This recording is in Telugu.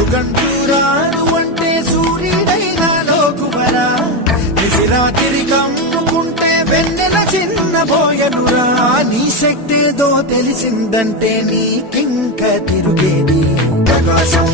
వెలుగంటూరాను అంటే సూర్యుడైనా లోకువరా రాత్రి కమ్ముకుంటే వెన్నెల చిన్నబోయనురా నీ శక్తేదో తెలిసిందంటే నీకింక తిరుగేది ప్రకాశం